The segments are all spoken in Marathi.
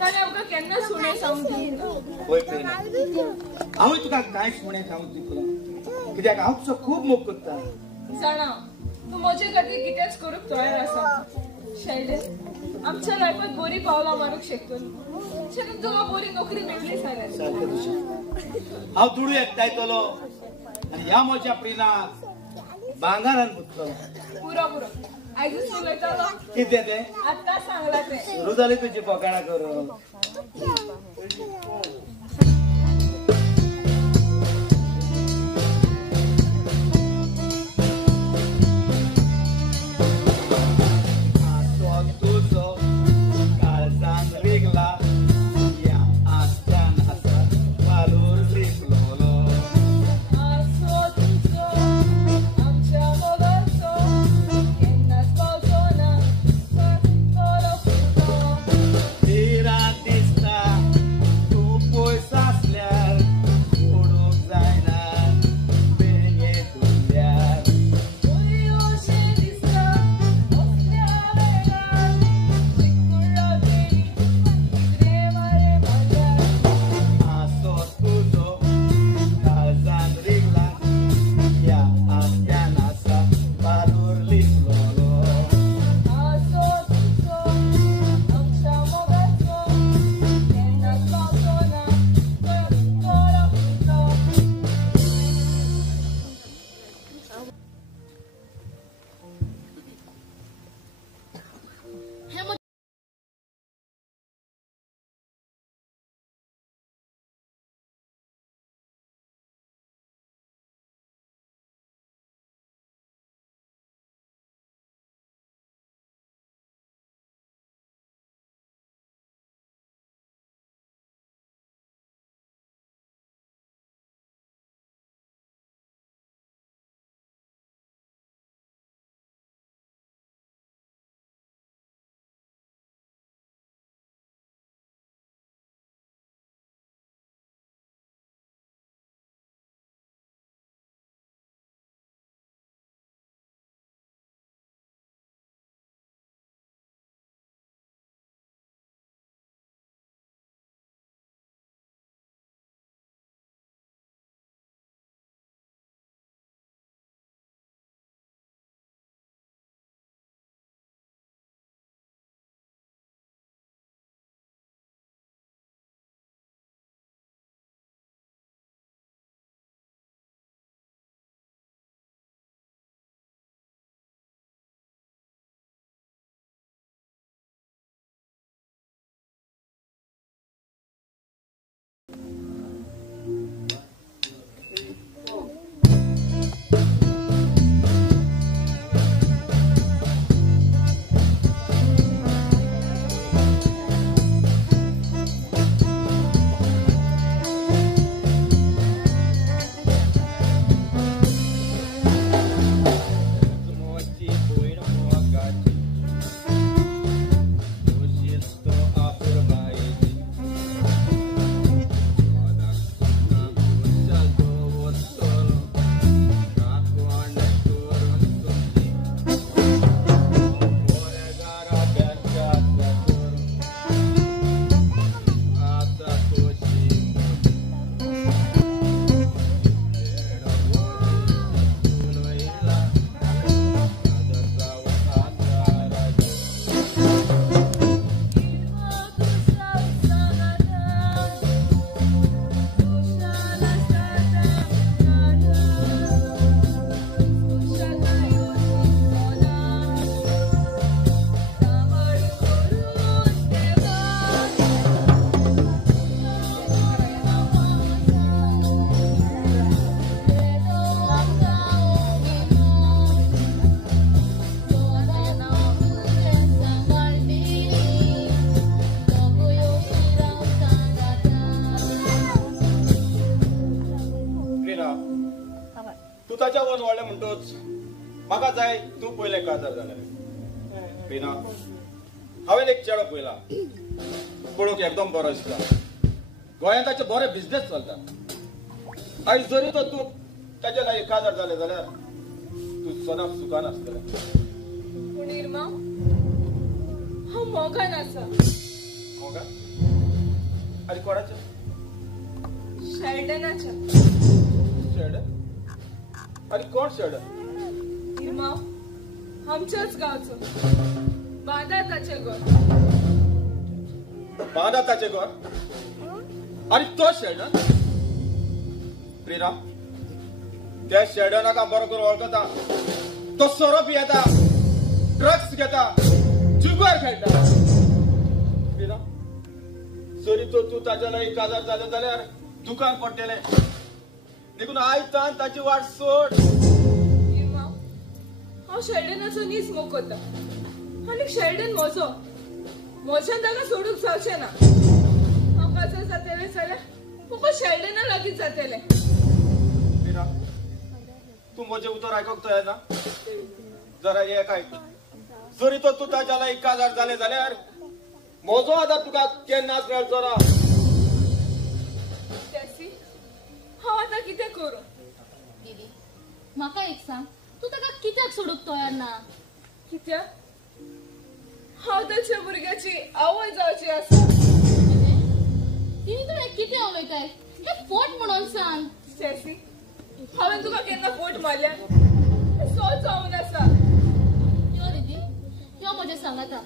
ताणें आमकां केन्ना सुणे सांगूंक दिना. पळय प्रिना, हांव तुका कांयच सुणे सांगूंक दितलो कित्याक हांव तुजो खूब मोग करता. जाणा तूं म्हजे खातीर कितेंच करूंक तयार आसा. शैले आमच्या लायफात बरी पावलां मारूंक शकतली. जेन्ना तुका बरी नोकरी मेळटली सारकें हांव दुडू एकटायतलो आनी ह्या म्हज्या प्रिनाक भांगारान पुतलो. पुरो आयजूच उलयतालो. कितें तें आतां सांगलां तें. सुरू जाली तुजी फकाणां करूंक. म्हाका जाय तू पयले काजार जाल्यार पिना हांवें एक चेडो पयला पळोवंक एकदम बरो दिसता गोंयांत ताचे बरे बिझनेस चलता आयज जरी तो तूं ताचे लागीं काजार जालें जाल्यार तूं सदांच सुखान आसतलें पूण इरमा हांव मोगान आसा मोगा अरे कोणाच्या शेल्डनाच्या. शेल्डन अरे कोण शेल्डन हिमाव आमच्याच गावचं बांदाताचे घर. बांदाताचे घर अरे तो शेल्डन प्रिरा त्या शेल्डनाक हांव बरो करून वळखता. तो सोरो पियेता ड्रग्स घेता जुगार खेळटा. प्रिरा जरी तो तूं ताच्या लागीं काजार जालें जाल्यार दुकान पडटलें देखून आयतान ताची वाट सोड. हिमाव हांव शेल्डनाचो नीज मोग करता आनी शेल्डन म्हज्यान ताका सोडूंक जावचें ना. म्हाका जर जातलें जाल्यार म्हाका शेल्डना लागींच जातलें. प्रिरा तू म्हजें उतर आयकोंक तयार ना. जरा एक आयक. जरी तो तूं ताच्या लागीं काजार जालें जाल्यार म्हजो आदार तुका केन्नाच मेळचो ना. टॅसी हांव आतां कितें करूं. दीदी म्हाका एक सांग तू ताका कित्याक सोडूंक तयार ना. कित्याक हांव ताच्या भुरग्याची आवय जावची आसा. तिणी तुवें कितें उलयताय तें फोट म्हणून सांग. टॅसी हांवें तुका केन्ना फोट मारल्या सोच जावन आसा. यो दीदी यो म्हजें सांगाता.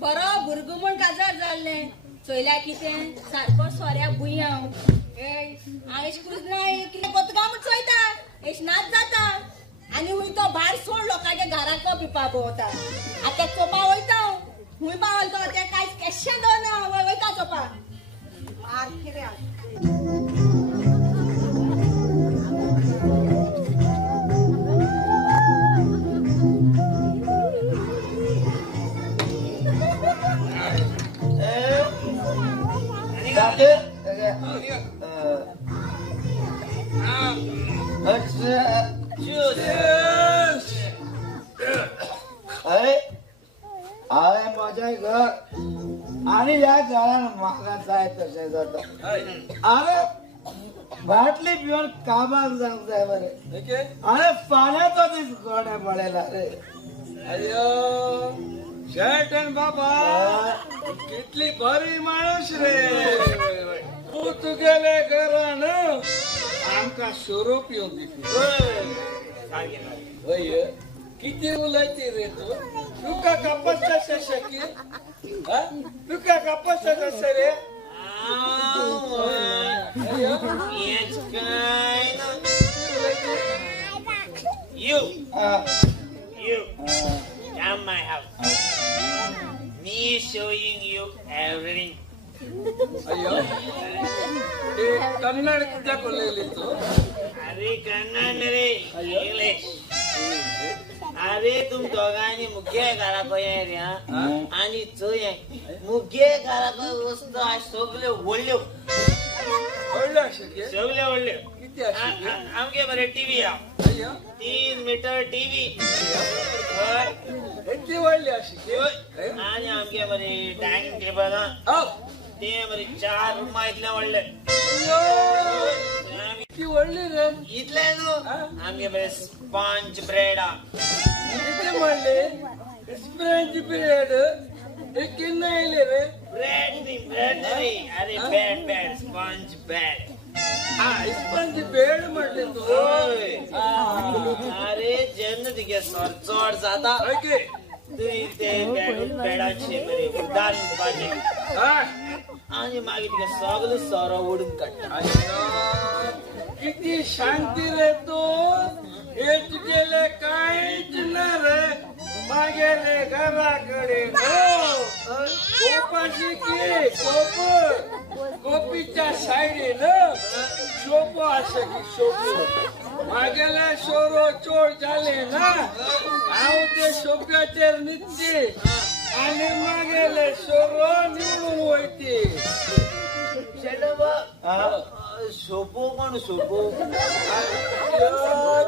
बरो भुरगो म्हूण काजार जाल्लें चोयल्या कितें सारको सोऱ्या भुंय हांव एश करूच ना कितें कोतगांव म्हूण चोयता एश नाच जाता आनी हुंय तो भायर सोड लोकांच्या घराक पिवपा भोंवता. आतां चोपा वयता हुंय पावल तो तें कांयच केशें दवरना वयता चोपा मार कितें. हांवें म्हजें घर आनी ह्या घरान म्हाका जाय तशें जाता. हांवें बाटली पिवन कामाक जावंक जाय मरे. हांवें फाल्यांचो दीस गोडे पळयला रे. अयो शेल्डन बाबा कितली बरी माणूस रे. तू तुगेले घरान आमकां सोरूप येवन दिली. किती उलयती रे तू. तुका कापसता शकी तुका कापसता रे. You come my house. Me showing you everything. अयो कन्नड कित्याक उलयली तू. अरे कन्नड रे इंग्लिश. अरे तुम दोघांनी मुगे घराक ये रे आनी चोय मुगे घराक वस्तू आज सगल्यो व्हडल्यो व्हडल्यो आशिल्ल्यो. सगल्यो व्हडल्यो. किती आशिल्ल्यो. आमगे बरे टीव्ही हा 3 मीटर टीव्ही इतली व्हडली आशिल्ली. आनी आमगे बरे डायनिंग टेबल हा ते बरे 4 रूमा इतले व्हडले. इतली व्हडली रे. इतले न्हू आमगे बरे स्पॉंज ब्रेड हा. किती व्हडली स्पॉंज ब्रेड. हे केन्ना येयले रे. ब्रेड न्ही अरे bed sponge bed. Sponge bed म्हणले तू. अरे जेन्ना तुगे सोर चड जाता तुवें ते बेडाचेर बरें उड्डाण पाजें आनी मागीर तुका सगळो सोरो ओडून काडटा. किती शांती रे तू. हे तुझेले काहीच ना रे. मागेले घराकडे गोपाशी की गोपीच्या सायडीन शोपो असे की शोपो मागेले सोरो चोर झाले ना हांव ते शोप्याचेर न्हिदचे आनी मागेले सोरो निवडून वयते. सोपो कोण सोपो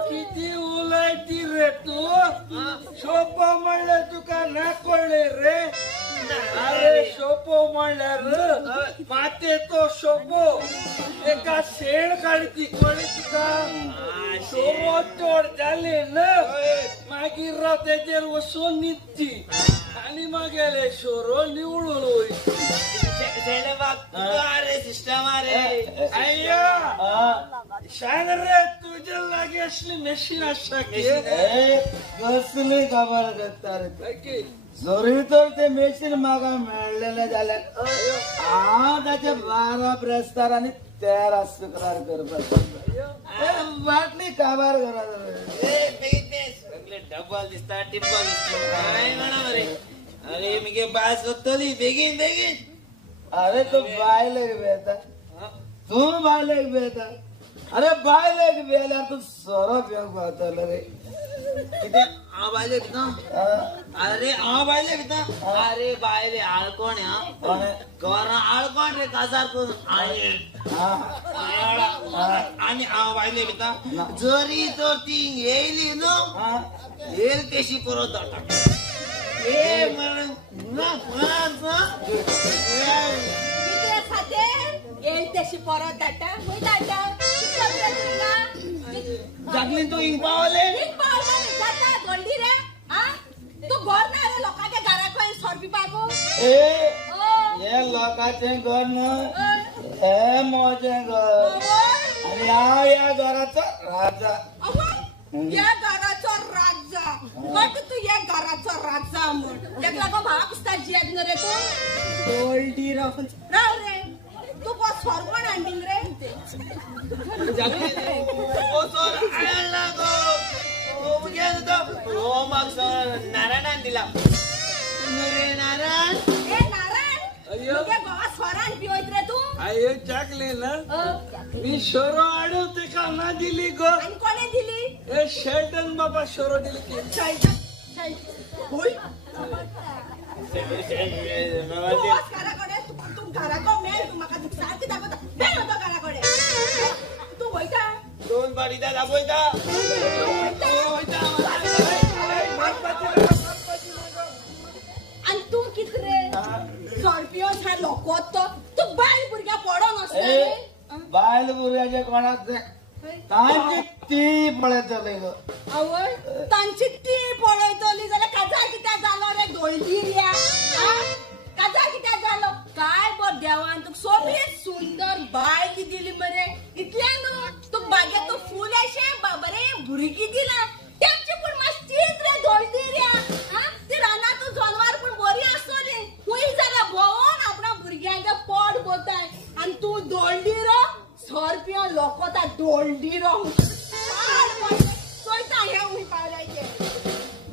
किती उलयती रे तू. सोपो म्हणले तुका ना कळले रे. अरे सोपो म्हणल्यार माते तो सोपो एका शेण काढती कळ्ळी तुका. सोरो चोर जाले ना मागीर तेजेर वचून न्हिदची आनी मागेले सोरो निवडून वयती. अरे सिस्टम रे अय्या सांग रे तुझे लागे असली मशीन आसा की कसली खबर करता रे. जरी तर ते मेशीन म्हाका मेळलेले जाल्यार हांव ताचे 12 ब्रेस्तार आनी 13 शुक्रार करपाक वाटली काबार सगळे डबल दिसता टिप्पल दिसता काय म्हणा रे. अरे मगे बास होतली बेगीन बेगीन. अरे तू बायलेक बेता. तू बायलेक बेता. अरे बायलेक बेल्यार तू सोरो पिवंक पावतलो रे. किती आ बायले किता अरे आ बायले किता अरे बायले आळकोण घरा आळकोण रे काजार करून आणि आ बायले किता जरी तर ती येयली न्हू येल तेशी परत धाडटा. ए म्हणून येईल तशी परत धाडटा खंय धाडटा जागली तू हिंग पावले जाता गोंडी रे. तू घर ना रे लोकांच्या घराक सोडपी पागो. हे लोकांचें घर न्हू हे म्हजें घर आनी हांव ह्या घराचो राजा. या घराचो राजा बट तू या घराचो राजा म्हण तेका लागून म्हाका दिसता जेद न्हू रे तू. गोल्डी राव रे तू बस सरपण हाडीन रे. नारायणान दिला नारायण स्वरान पिवयत रे तू. आये जागले ना मी सोरो हाडू तेका ना दिली गो. आणि कोणे दिली. ए शेल्टन बाबा सोरो दिली की घराकडे तू घराको मेळ तू म्हाका सारकी दाखवता मेळ होतो घराकडे. तू वयता 2 बारीदा दाबयता आणि तू कित रे सोडपियो हा लोकोत तो तू बायल भुरग्या पडो नसता. बायल भुरग्याचे कोणाक तांची ती पळयतली गो. आवय तांची ती पळयतली जाल्यार काजार कित्याक जालो रे गोळदिल्या. काजार कित्याक जालो काय बरं देवान तुका सोबी सुंदर बायल दिली मरे. इतल्या न्हू तुका बागेत तू फूल अशें बरे भुरगी दिला तेमची पूण मातशीच रे गोळदिल्या. ती रानात तू जनवार पूण बरी आसतली खूंय जाल्यार भोंवून आपणा भुरग्यांचे पोट भरताय आनी तू दोळडीरो सोरपियो लोकोता दोळडीरो चोयता हे उय पारायचे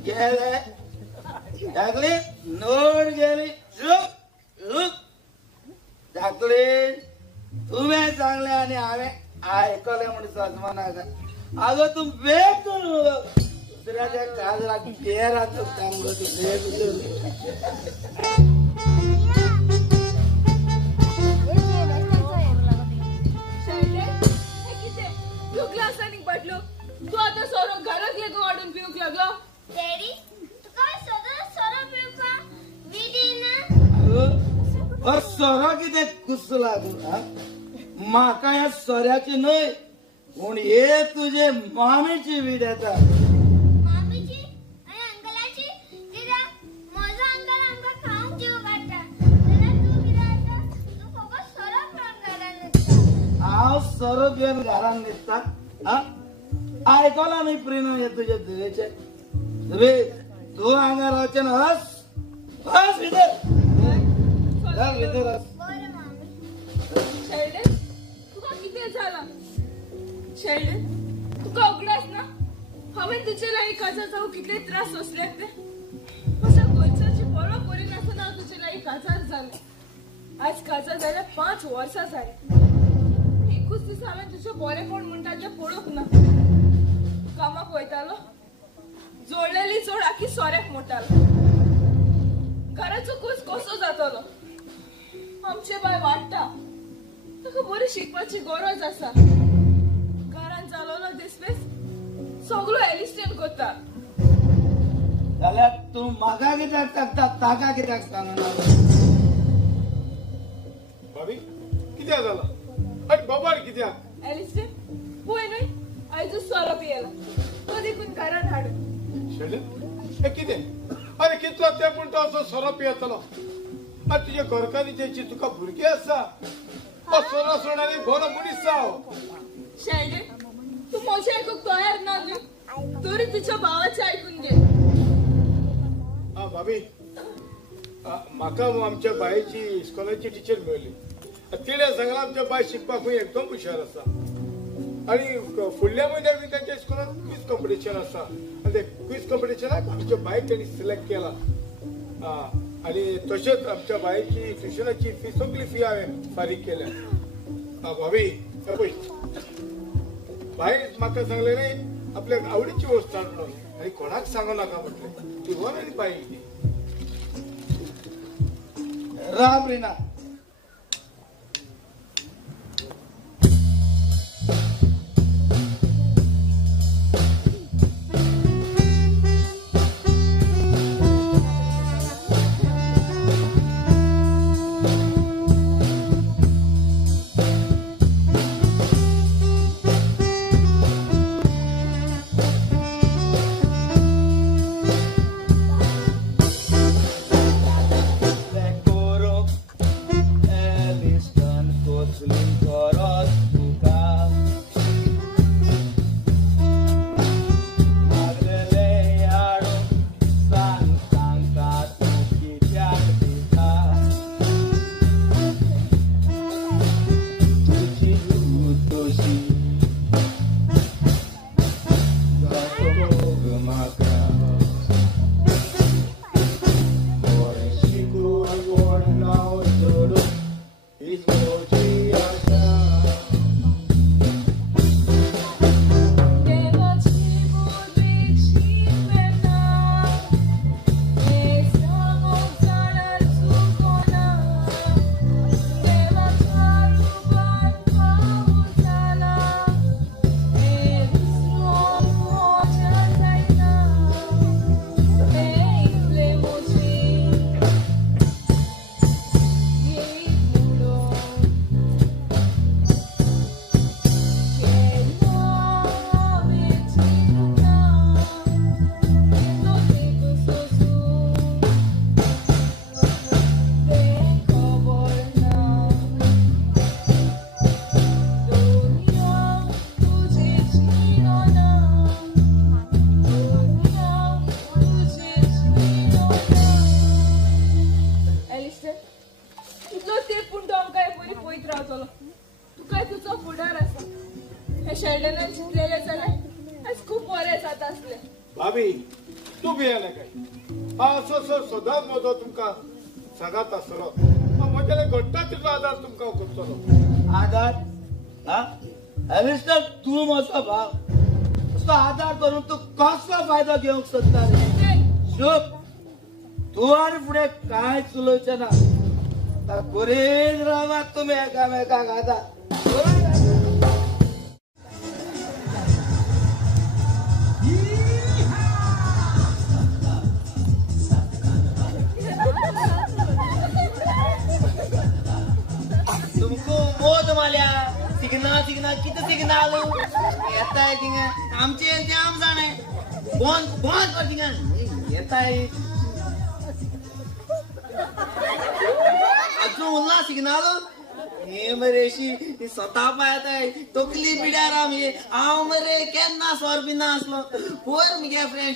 गेले धाकली नोड गेली धाकली तुवें सांगलें आनी हांवें आयकलें म्हण सजमानाक आगो तूं बेग करून दुसऱ्याच्या काजराक बेराचो काम करता बेग तू ग्लासांनी पडलो. तू आता सोरो घरात लेगो वाडून पिवूक लागलो. डॅडी तुका सोरो पिवपा विदीना. सोरो कितें कुस लागून म्हाका ह्या सोऱ्याची न्हय पूण हे तुजे मामीची वीड येता. मामीची आणि अंकलाची कित्याक म्हजो अंकल आमकां खावंक जीव काडटा जाल्यार तू कितें जाता तू फकत सोरो पिवून घरान न्हिदता. हांव सोरो पिवन घरान न्हिदता. आयकलां न्हय प्रिनो हे तुजे धुवेचे धुवे तू हांगा रावचे ना हस हस भितर चल भितर हस बरं मामी. शेल्डन तुका किती झाला शेल्डन तुका उगडास ना हांवें तुजे लागीं काजार जावं कितले त्रास सोंसले ते म्हज्या गोंयच्याची बरो करिनासतना हांव तुजे लागीं काजार जालें आज काजार जाल्यार 5 वर्सां जालीं एकूच दिसा हांवें तुजें बरेंपण म्हणटा तें पळोवंक ना कामाक वयतालो जोडलेली जोड आखी सोऱ्याक मोडटालो घराचो कूस कसो जातलो आमचे बाय वाडटा ताका बरी शिकपाची गरज आसा घरान चालवलो दिसपेस सगळो एलिस्टेन करता जाल्यार तूं म्हाका कित्याक सांगता ताका कित्याक सांगना भाभी कित्याक जाला अरे बाबा कित्याक एलिस्टेन पळय न्हय आयज सोरो पियेला तो देखून घरान हाडून शेल्डन हे कितें अरे कितलो तेंपून तो असो सोरो पियेतलो अरे तुजे घरकान्नीची तुका भुरगीं आसा सोरो सोडणारी बरो मनीस जाव शेल्डन तू म्हजें आयकूंक तयार ना न्हू तरी तुज्या भावाचें आयकून घे हा भाभी म्हाका आमच्या बायेची इस्कॉलाची टिचर मेळ्ळी तिणें सांगला आमच्या बाय शिकपाक एकदम हुशार आसा आणि फुडल्या म्हयन्याक बी तांच्या इस्कॉलान क्विज कॉम्पिटिशन आसा आनी ते क्विज कॉम्पिटिशनाक आमच्या बायक तेणी सिलेक्ट केला आणि तशेंच आमच्या बायेची ट्युशनाची फी सगळी फी हांवें फारीक केल्या भाभी हे पळय बायर म्हाका सांगलें न्ही आपल्या आवडीची वस्त हाड म्हणून आनी कोणाक सांगू नाका म्हटलें ती व्हर आनी बाई राम रिना भाभी तू बी येना काय असो सदांच म्हजो तुमकां सांगात आसतलो म्हज्याले घडटा तितलो आदार तुमकां करतलो आधार एलिस्टर तू म्हजो भाव असो आधार करून तू कसलो फायदो घेवंक सोदता रे शुभ तू आनी फुडें कांयच उलोवचें ना बरेच रावात तुमी एकामेकाक आधार तुमको मोद माल्या सिग्नल किती सिग्नल येताय थिंगा आमचे ते आम जाणे बंद कर थिंगा येताय अजून उरला सिग्नल हे मरेशी स्वतः पाहताय तकली पिड्यार आमी हांव मरे केन्ना सोर पिना आसलो पोर मुगे फ्रेंड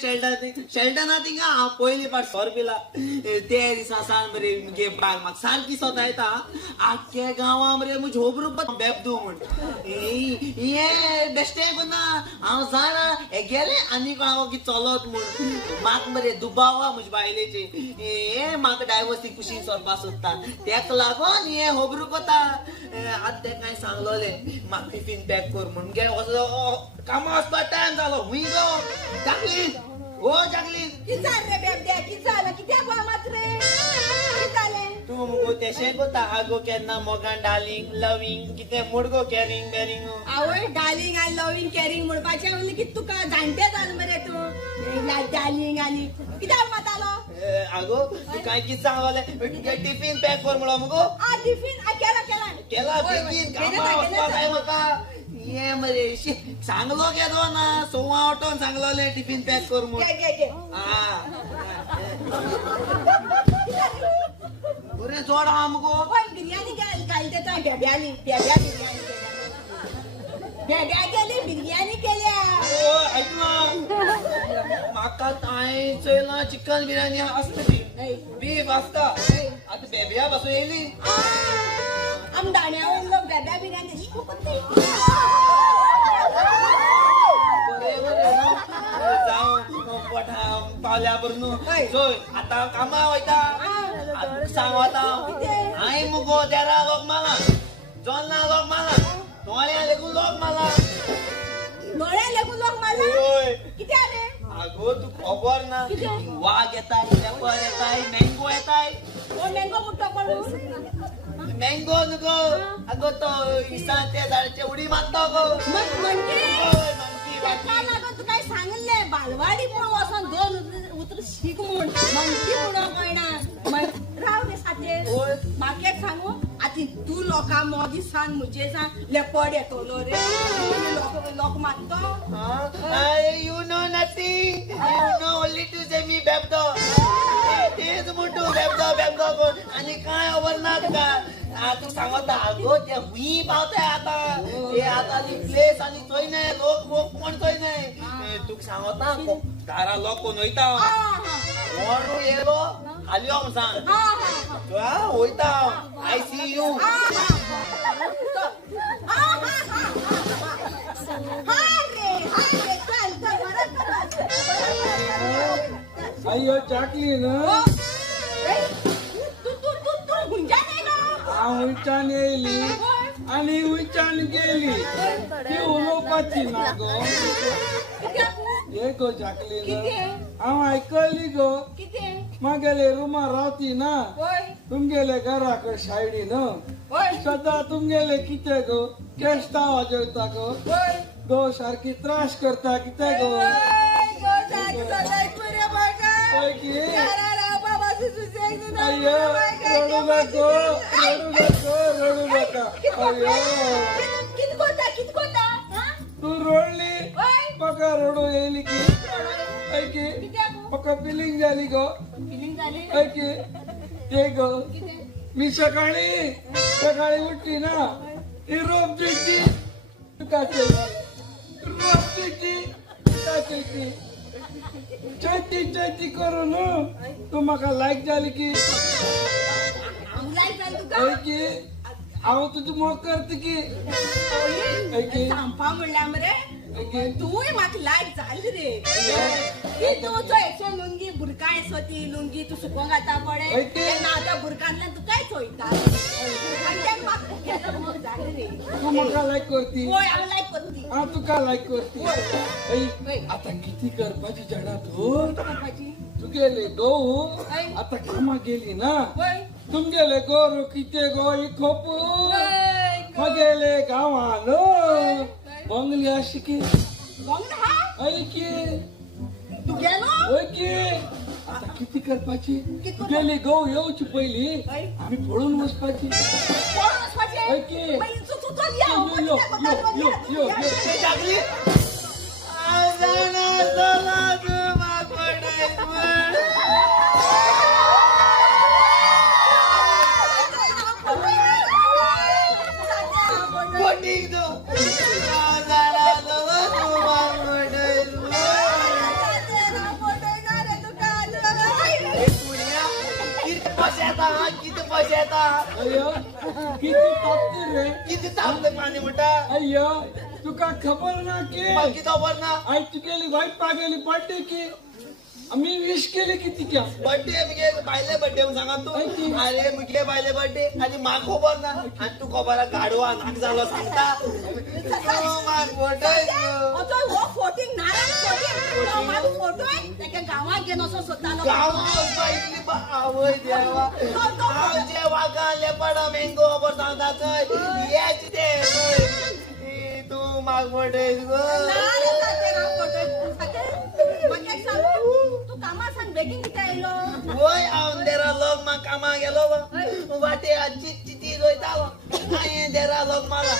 शेल्टना थिंगा हांव पयली पाट सोर पिला ते दिसा सावन मरे मुगे बाग म्हाका सारकी स्वता येता आख्या गांवा मरे म्हजे होबरू बेबदू म्हण हे बेश्टे कोन्ना हांव जाणा हे गेले आनी हांव की चलत म्हण म्हाका मरे दुबावा म्हजे बायलेचे हे म्हाका डायवर्सी कुशीन सोरपा सोदता तेका लागून हे होबरू कोता आतां ते काय सांगलोले म्हाका टिफीन पॅक कर म्हण गे कामा वचपा टायम जालो हुंय गो जाकलीन ओ जाकलीन कितें जालें रे बेबद्या कितें जालें कित्याक बोलात रे कितें जालें तू मुगो तेशें कोता आगो केन्ना मोगान डार्लिंग लविंग कितें मुडगो कॅरिंग बेरिंग आवय डार्लिंग आनी लविंग कॅरिंग म्हणपाचें म्हणलें की तुका जाणटे जाल मरे तूं डार्लिंग आनी कित्याक मातालो आगो तू काय कितें सांगलोले टिफीन पॅक कर म्हणलो मुगो टिफीन केला केला केला बेगीन कामा वचपा जाय म्हाका ये मरे सांगलो गेलो ना सोवा ऑटोन सांगलोले टिफीन पॅक कर म्हूण बरें जोड हा मुगो बिर्याणी घालते तो बेब्याली बिर्याणी बेब्या गेली बिर्याणी केल्या ऐक ना म्हाका हांवें चयलां चिकन बिर्याणी आसतली बीफ आसता आतां बेबिया पासून येयली आमदाण्या लोक बेब्या बिर्याणी जावं पोटा पावल्या बरें न्हू चोय आतां कामा वयता सांग वता हांवें मुगो देरा लोक माला जोन्ना लोक माला दोळ्या लेगून लोक माला दोळ्या लेगून लोक माला कित्याक रे आगो तू खबर ना वाघ येताय पेपर येताय मँगो येताय मँगो मुट्टो कोण मँगो न्हू आगो तो इसान ते झाडाचे उडी मारता गो लागो तू काय सांगले बालवाडी म्हणून वचून दोन उतर शिक म्हूण मंकी म्हणून कळना राव रे साथे म्हाका एक सांगू आतां तू लोकां मोदी सांग मुजे सांग लेपड येतलो रे लोक मारतो you know nothing you know only to say me बेबदो तेच म्हणतो बेबदो कोण आनी काय खबर ना तुका तू सांगता आगो ते हुई पावताय आता ती प्लेस आनी थंय नाय लोक कोण थंय नाय तुका सांगता दारा लोक कोण वयता कोण येलो खाली यो सांग वयता आय सी यू अय्यो चाकली ना हुंयच्यान येयली आनी हुंयच्यान गेली ती उलोवपाची ना गो ये गो चाकली ना हांव आयकली गो मागेले रुमा रावती ना तुमगेले घराक सायडीन सदां तुमगेले कितें गो केस्ता वाजयता गो गो सारकी त्रास करता कितें गो अय्यो रडू नाका तू रडली म्हाका रडू येयली की ऐकी म्हाका फिलिंग जाली गो ऐकी ते गो मी सकाळी उठली ना ही रोप दिवची तुका रोप दिवची चैती करून तू म्हाका लायक जाली की हांव तुजी मोग करता की सांगपा म्हणल्यार मरे तूंय म्हाका लायक जाली रे ती तूं चोयचो लुंगी बुरकां येसो ती लुंगी तूं सुको घालता पळय तेन्ना हांव त्या बुरकांतल्यान तुकाय चोयता म्हाका मोग जाली रे तू म्हाका लायक करती हय हांव लायक करती हांव तुका लायक करती आतां कितें करपाची जाणा तूं तुगेले घोव आतां कामाक गेली ना तुमगेले गोरू कितें गो खोपू म्हगेले गांवान बंगली अशी की आता किती करपाची तुगेली घोव येवची पयली आमी पळोवन वचपाची कशें येता अय्यो किती तापती रे किती तापले पाणी म्हणटा अय्यो तुका खबर ना की म्हाका कितें खबर ना आई तुगेली वाईट पागेली बर्थडे की आम्ही विश केले किती क्या बर्थडे मुगे बायले बर्थडे म्हणून सांगा तू अरे मुगे बायले बर्थडे आणि म्हाका खबर ना आणि तू खबर गाडवा नाक जालो सांगता म्हाका बर्थडे हो फोटींग नारायण फोटींग माझो फोटो आहे त्याच्या गावात गेलो असो स्वतःला गावात इतली आवय देवा हांव जे वागा लेपडा मँगो खबर सांगता थंय हेच ते तू म्हाका बर्थडे गो तू कामा सांग बेगीन किती आयलो वय देरा लोक म्हाका कामाक गेलो वाटे चिती रोयतालो हांवें देरा लोक मारला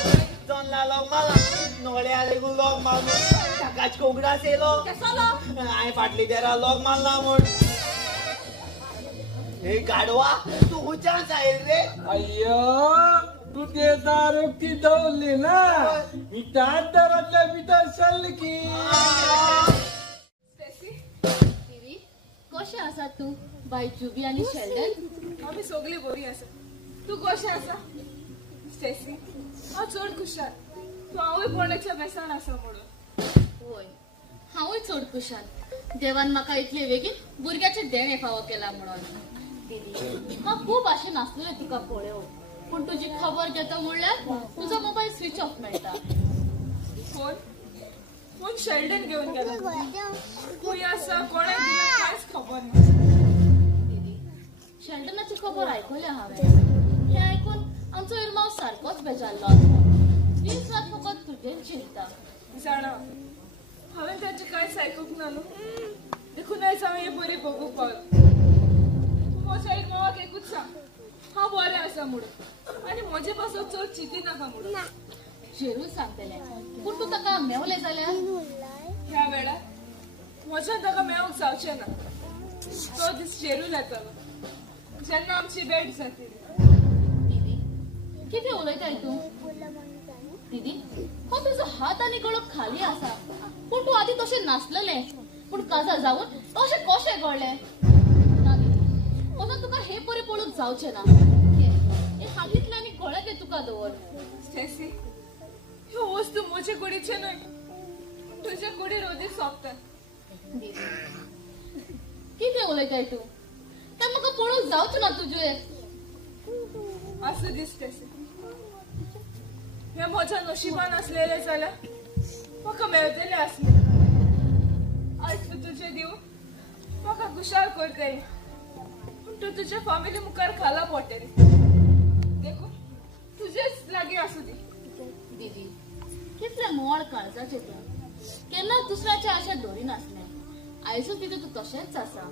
जोनला लोक मारला नोळ्या लेगू लोक मारलो काकाच कोंकडास येयलो हांवें फाटली देरा लोक मारला म्हूण हे गाडवा तू हुच्यान जायल रे अय्यो तू ते दारू ती दवरली ना मी त्याच दारातल्या भितर सरली की टीव्ही कशें आसा तू बाय जुबी आनी शेल्डन आमी सगळीं बरी आसा तू कशें आसा स्टेसी हांव चड खुशाल तू हांवूय कोणाच्या बेसान आसा म्हणून होय हांवूय चड खुशाल देवान म्हाका इतले बेगीन भुरग्याचे देणे फावो केला म्हणून दीदी हांव खूब आशेन आसलेलें तुका पळोवंक पूण तुजी खबर घेता म्हणल्यार तुजो मोबायल स्विच ऑफ मेळटा फोन फोन शेल्डन घेऊन गेला खंय आसा कोणाक दिला कांयच खबर ना दीदी शेल्डनाची खबर आयकल्या हांवें हें आयकून आमचो इरमाव सारकोच बेजारलो आसलो दीस रात फकत तुजेर चिंता जाणा हांवें तांचे कांयच आयकूंक ना न्हू देखूनच हांव हें बरें बगूंक पावलें तूं म्हज्या इरमावाक एकूच सांग हांव बरें आसा म्हणून आनी म्हजे पासून चड चिंती नाका म्हणून जरूर सांगतलें पूण तूं ताका मेवलें जाल्यार ह्या वेळार म्हज्यान ताका मेळूंक जावचें ना तो दीस जेरूल येतलो जेन्ना आमची भेट जातली दीदी कितें उलयताय तूं दीदी हो तुजो हात आनी गळो खाली आसा पूण तूं आदी तशें नासलेलें पूण काजार जावन तशें कशें घडलें ना दीदी म्हणून तुका हे परे पळोवंक जावचें ना हे हातींतले आनी गळे ते तुका दवर स्टेसी ह्यो वस्तू म्हजे कुडीचे न्हय तुजे कुडीर ओदीक सोंपतात दीदी कितें उलयताय तूं तें म्हाका पळोवंक जावचें ना तुजे असं दिसते हे म्हज्या नशिबान असलेले जाल्यार म्हाका मेळटले आसले आज तूं तुजे दिव म्हाका खुशाल करतली पूण तूं तुज्या फॅमिली मुखार खाला पडटली देखून तुजेच लागीं आसूं दी दीदी कितले मोड काळजाचे तूं केन्ना दुसऱ्याच्या आशा धरी नासलें आयजूच तितून तूं तशेंच आसा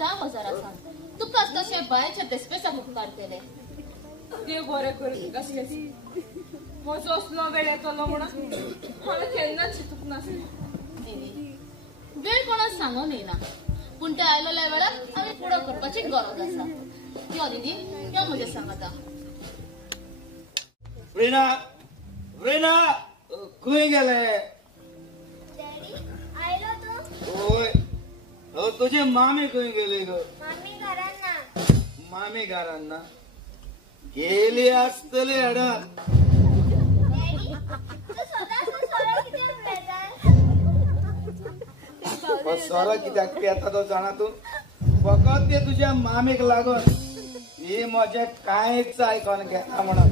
10,000 आसा तुकाच तशे बायचे बेसपेसाक उपकार केले. देव बरें करूं कसले म्हजो असलो वेळ येतलो म्हणून हांवें केन्नाच चिंतूंक नासलें. वेळ कोणाक सांगून येना पूण ते आयलेल्या वेळार आमी पुढे करपाची गरज आसा. यो दीदी यो म्हजे सांगाता. प्रेरणा प्रेरणा खंय गेले? डॅडी आयलो तू? होय तुझी मामी खंय गेली ग? मम्मी घरात ना. मामी घरान ना गेली असतली हाडान. डॅडी तू सदांच सोरो कितें उलयता? सोरो कित्याक पेता तो जाणा तूं? फकत ते तुझ्या मामीक लागून ही म्हजे कांयच आयकोन घेता म्हणून.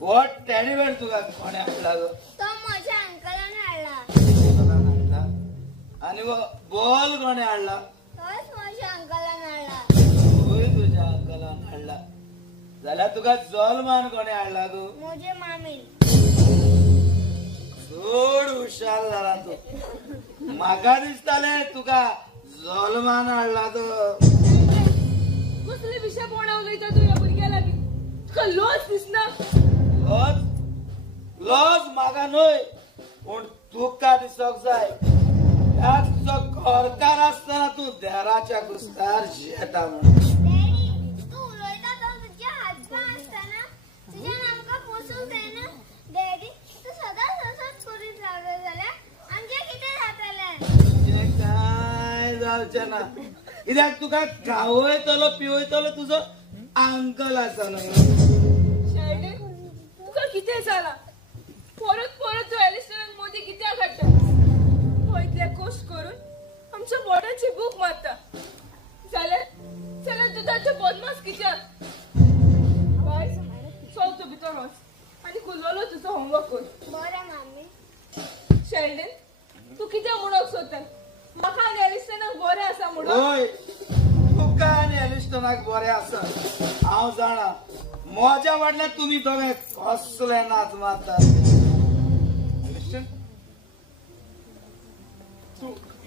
हो टॅडीवेर तुका कोणे हाडला ग? तो म्हज्या अंकलान हाडला. आणि बॉल कोणे हाडला? तोच म्हज्या अंकलान हाडला. होय तुझ्या अंकलान हाडला जाल्यार तुका जल्मान कोणे हाडला गो? म्हजे मामीन. चड हुशार जाला तू. म्हाका दिसताले तुका जल्मान हाडला तो. कसले विशय कोणा उलयता तूं ह्या भुरग्या लागीं? तुका लॉस दिसना? लॉस म्हाका न्हय पूण तुका दिसोक जाय. त्यात तुजो घरकार आसतना तूं देराच्या कुस्तार जेता म्हणून. डॅडी तू उलयता तो तुज्या हातपां आसतना तुज्यान आमकां पोसूंक जायना? डॅडी तू सदांच असोच करीत रावलो जाल्यार आमचें कितें जातलें? काय जावचें ना कित्याक तुका खावयतलो पिवयतलो तुजो अंकल आसलो. शेल्डन तुका कितें जाला? परत परत तूं एलिस्टरान मोदी कित्याक हाडटा? हो इतले कश्ट करून आमच्या बोर्डाची बूक मारता जाल्यार दुधाचे बदमास कित्याक? बाय चल तूं भितर वच आनी कुल्लोलो तुजो होमवर्क कर. बरें मम्मी. शेल्डन तूं कितें म्हणूंक सोदता? म्हाका आनी एलिस्टनाक बरें आसा म्हणून? होय तुका आनी एलिस्टनाक बरें आसा हांव जाणा. म्हज्या वाटल्यार तुमी दोगे कसले नाच मारतात.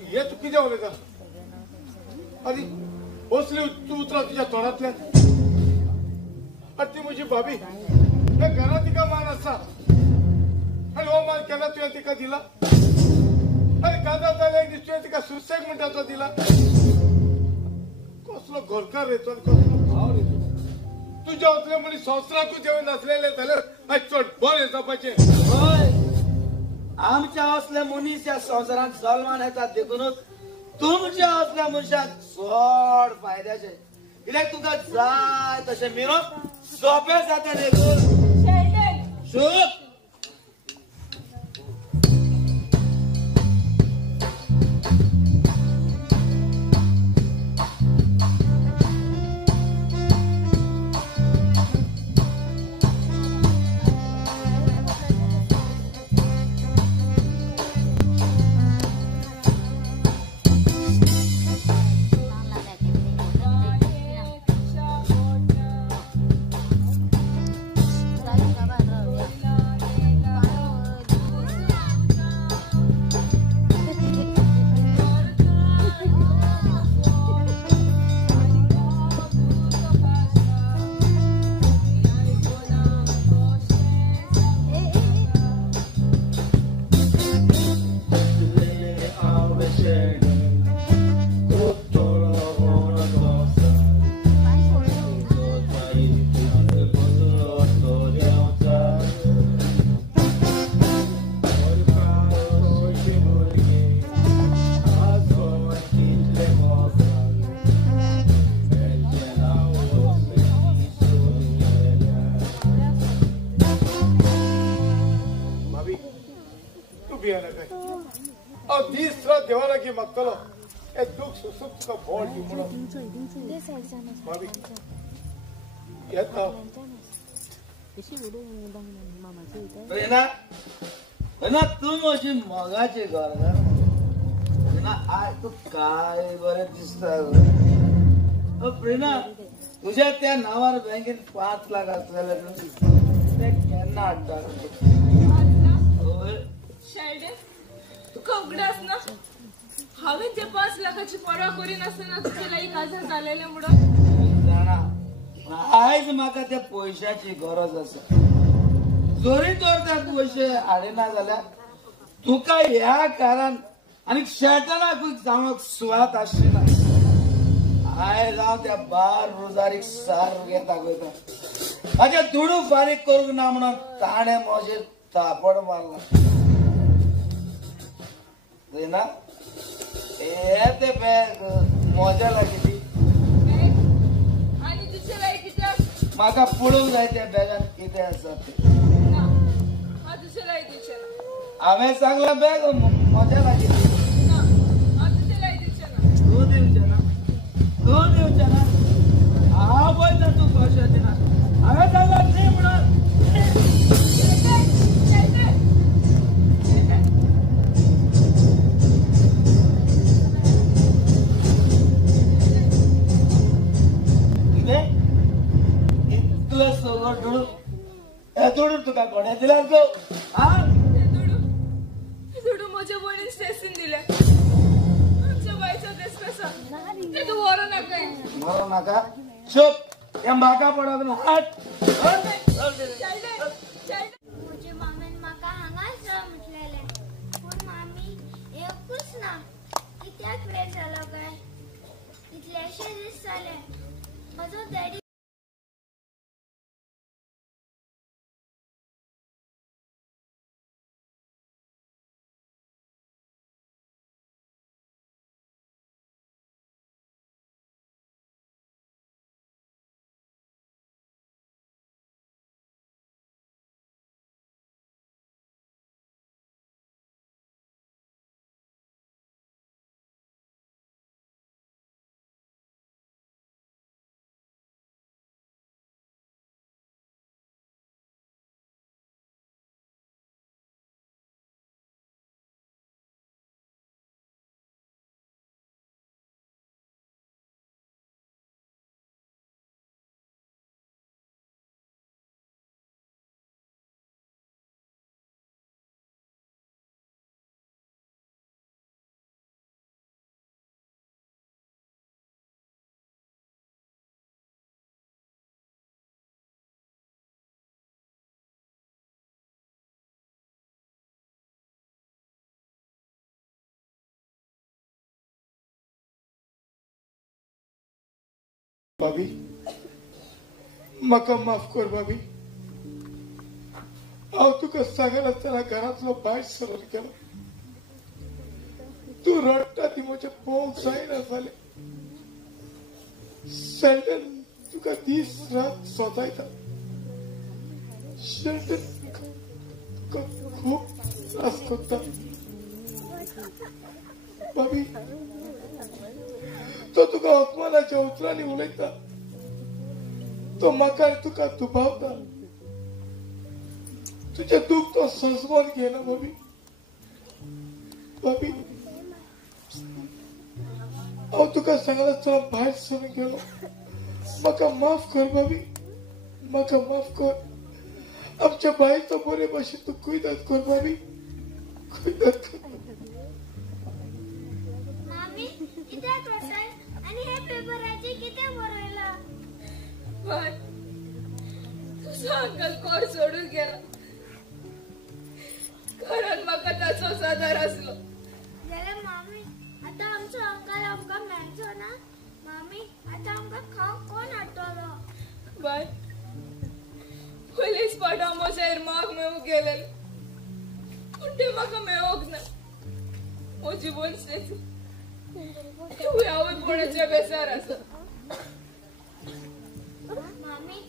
हे तू कितें उलयता? आनी असली उतरां तुज्या तोंडांतल्यान? आनी ती म्हजी भाभी हे घरा तिका मान आसा आनी हो मान केन्ना तुवें तिका दिला? आनी काजार जाले एक दीस तुवें तिका सुसेग म्हणटा तो दिला? कसलो घरकार रे तो आनी कसलो भाव रे तूं? तुज्या असले मनीस संवसाराकूच जेवण नासलेले जाल्यार आयज चड बरें जावपाचें. होय आमच्या असले मनीस ह्या संवसारांत जल्मान येतात देखूनच तुमच्या असल्या मनशाक चड फायद्याचे. कित्याक तुका जाय तशें मिरोप सोंपें जाता देखून. शेल्डन चूप. देवा लागीं मागतलो हे दूख सुसूक तुका बोड दी म्हणून. भाभी येता प्रेरणा तू म्हजी मोगाची घरकार. प्रेरणा आयज तू काय बरें दिसता. प्रेरणा तुज्या त्या नांवार बँकेन 5 लाख आसलेले ते केन्ना हाडटा? शेल्डन तुका उगडास ना? हांवें ते 5 लाखाची पर्वा करिनासतना तुजे लागीं काजार जालेलें म्हणून जाणा आयज म्हाका त्या पयशाची गरज आसा जरी तर ते पयशे हाडिना जाल्यार तुका ह्या कारान आनी शेटनाकूय जावंक सुवात आसची ना आयज हांव त्या बार रोजारीक सारकें दाखयता म्हाजे दुडू फारीक करूंक ना म्हणून ताणें म्हजेर थापड मारला ना हे ते बॅग मजा लागली ती आनी तुजे लागीं कित्याक म्हाका पळोवंक जाय त्या बॅगान कितें आसा ते ना हांव तुजे लागीं दिवचें ना हांवें सांगलां बॅग मजा लागली ना हांव तुजे लागीं दिवचें ना तूं दिवचें ना तूं दिवचें ना हांव पळयता तूं कशें दिना हांवें सांगलां न्ही म्हणून दुडू तुका कोणे दिला तो दुडू म्हज्या भयणीन स्टेसीन दिले आमच्या बायचो देश कसा ते तूं व्हरो नाका मरो नाका चुप हे म्हाका पडोंक ना हट म्हजे मामेन म्हाका हांगाच राव म्हटलेलें पूण मामी एकूच ना कित्याक वेळ जालो काय कितलेशे दीस जाले म्हजो डॅडी भाभी म्हाका माफ कर भाभी हांव तुका सांगनासतना घरांतलो भायर सरून गेलो तूं रडटा ती म्हजे पळोवंक जायना जालें शेल्डन तुका दीस रात सोदायता शेल्डन तुका खूब त्रास करता भाभी तो तुका अपमानाच्या उतरांनी उलयता तो म्हाका तुका दुबावता तुझे दुख तो सजवून घेना भाभी भाभी हांव तुका सांगनासतना भायर सरून गेलो म्हाका माफ कर भाभी म्हाका माफ कर आमच्या बायेचो बरे भाशेन तूं कुयदाद कर भाभी कुयदाद कर मामी कित्याक रडटाय आनी हे पेपराचेर कितें बरयलां बाय तुजो अंकल कोण सोडून गेला घरान म्हाका ताचोच आदार आसलो जाल्यार मामी आतां आमचो अंकल आमकां मेळचो ना मामी आतां आमकां खावंक कोण हाडटलो बाय पयलींच पावटा म्हज्या माग मेळूंक गेलेले पूण ते म्हाका मेळोंक ना म्हजी भयण स्टेसी हांव कोणाच्या बेजार आसा मामी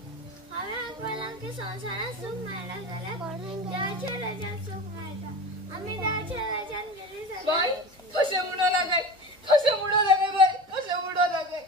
हांवें आंकवालां की संवसारांत सूख मेळना जाल्यार देवाच्या राज्यांत सूख मेळटा आमी देवाच्या राज्यांत गेली बाय जाल्यार कशें म्हणू लागय कशें म्हणू लागय बाय कशें म्हणू लागय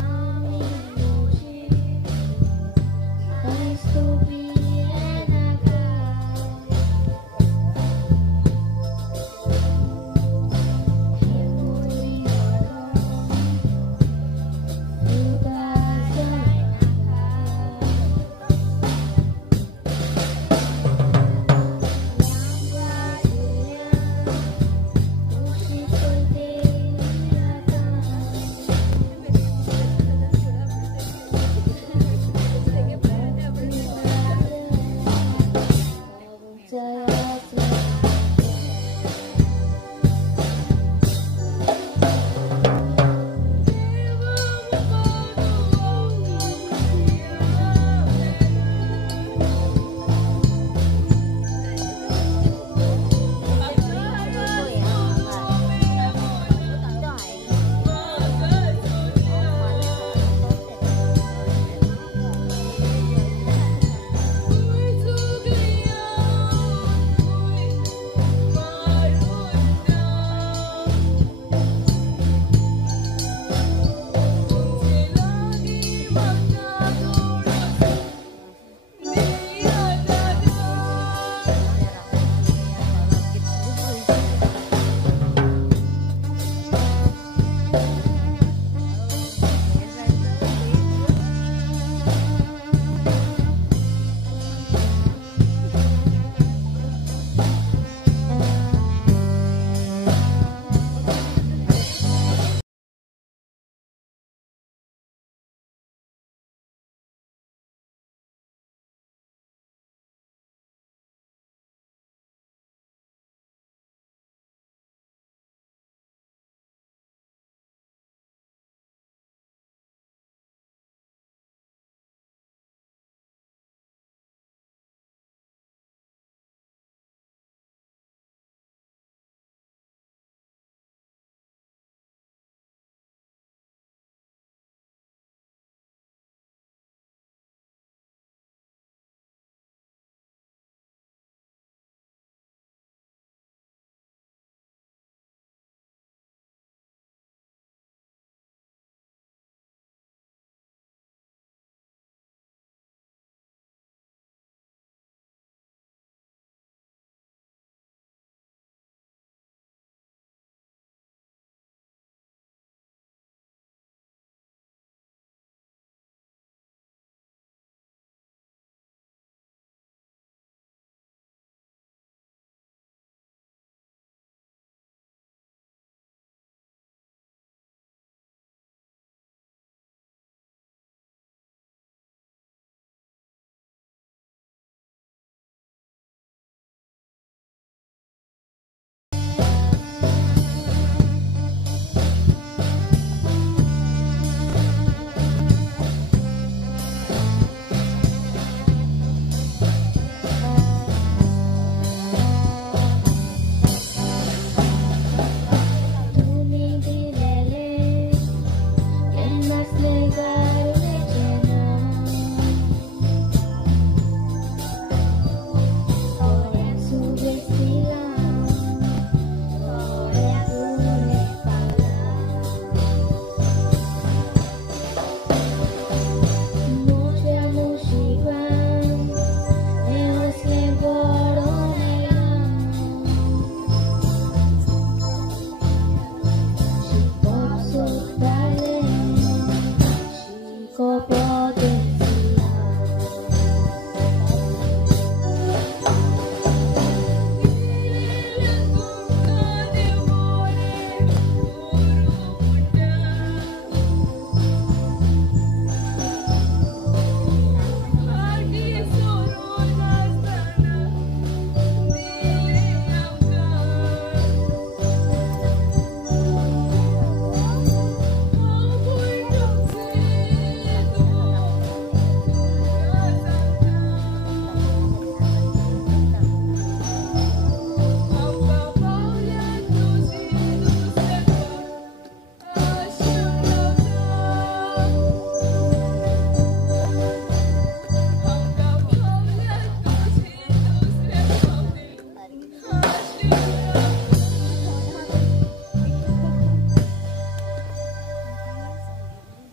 मामी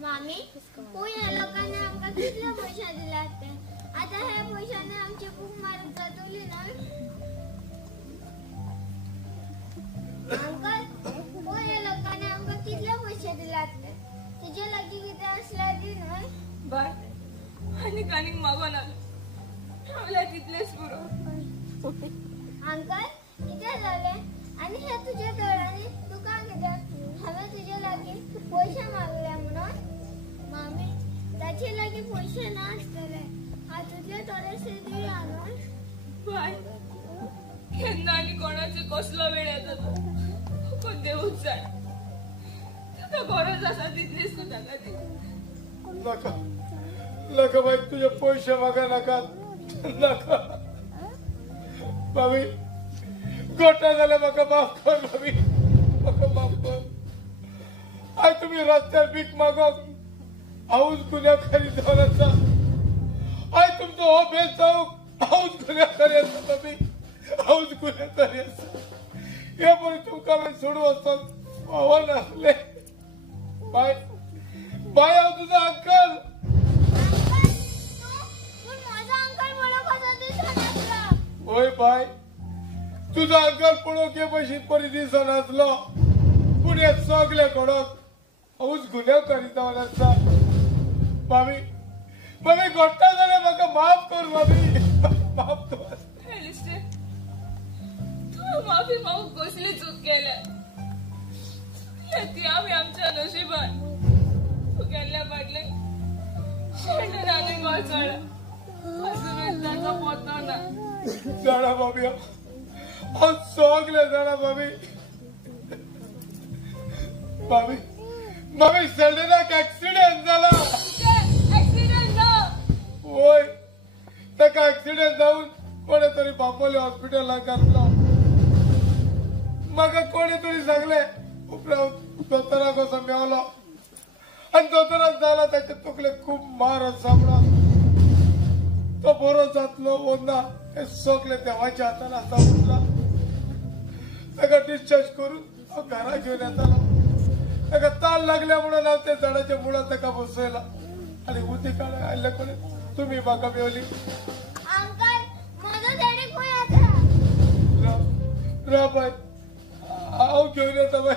मामी हो या लोकांनी आमका कितले पैसे दिलात ते आता हे पैशाने आमची भूक मारून जातली ना अंकल हो या लोकांनी आमका कितले पैसे दिलात ते तुझे लगी किती असला दी ना बाय आणि कानिक मागून आलो आपल्या तिथलेच पुरो अंकल किती झाले आणि हे तुझ्या डोळ्याने तुका किती हवे तुझे लागी पैसे मागले म्हणून मामी त्याचे लागी पैसे नसतले हातूतले थोडेसे दे आणून बाय केन्ना आणि कोणाचे कसलो वेळ येतो कोण देऊच जाय तुका गरज आसा तितलीच तू ताका दी नका नका बाई तुझे पैसे मागा नका नका बाबी गोटा झाला म्हाका माफ कर बाबी म्हाका माफ कर आय तुम्ही रस्त्यार भीक मागोक हाऊस गुन्यांवकारी जावन आसा आय तुमचो हो भेस जावंक हाऊस गुन्यांवकारी आसा बाबी हाऊस गुन्यांवकारी आसा हे पळय तुमकां हांवें सोडून वचपाक फावो नासलें बाय बाय हांव तुजो अंकल पण माझा अंकल मला कसा दिसत नसला ओय बाय तुझा अंकल पळोवंक हे भशेन बरी दिसना नासलो पूण हे सगळे घडोवन हाऊस गुन्यांवकारी जावन आसा बाबी बाबी घडटा जाल्यार म्हाका माफ कर बाबी माफ कर एलिस्टर तू माफी मागून कसली चूक केल्या ती आम्ही आमच्या नशिबान तू केल्ल्या फाटले शेल्डन आनी वाचला अजून ताचो पत्तो ना जाणा बाबी हांव सगळे जाणा बाबी बाबी बाबी सेल्डनाक ऍक्सिडेंट जाला ऍक्सिडेंट ना ओय ताका ऍक्सिडेंट जावन कोणे तरी बापोले हॉस्पिटलाक घातलो म्हाका कोणे तरी सांगले उपरांत दोतोराक असो मेवलो आनी दोतोराक जाला ताचे तकले खूब मार आसा म्हणून तो बरो जातलो वो ना हे सगळे देवाच्या हातान आसा म्हणला ताका डिस्चार्ज करून हांव घरा घेवन येतालो ताका ताल लागल्या म्हणून हांव त्या झाडाच्या मुळांत ताका बसयला आनी उदीक आयले कोणी तुम्ही म्हाका मेवली अंकल माझा डॅडी खंय आसा रा बाय हांव घेवन येता बाय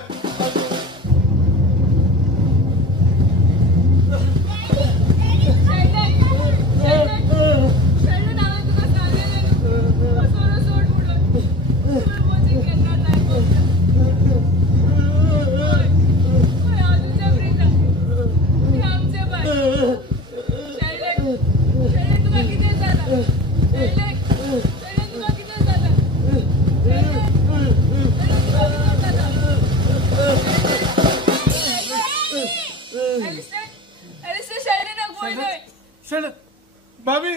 बाबी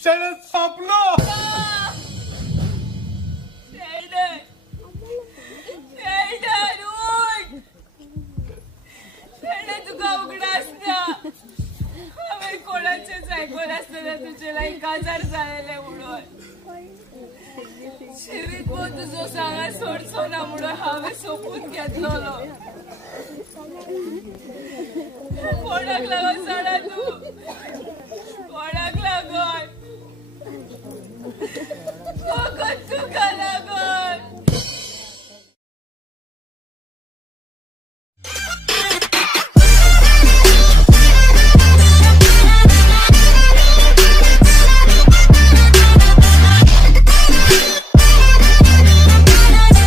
शेण सापलो तुका उगडास ना हांवें कोणाचेच आयकून आसतना तुजे लायक काजार जालेले म्हणून शिरीत भोव तुजो सांगा सोडचो ना म्हणून हांवें सोपून घेतलोलो कोणाक लागून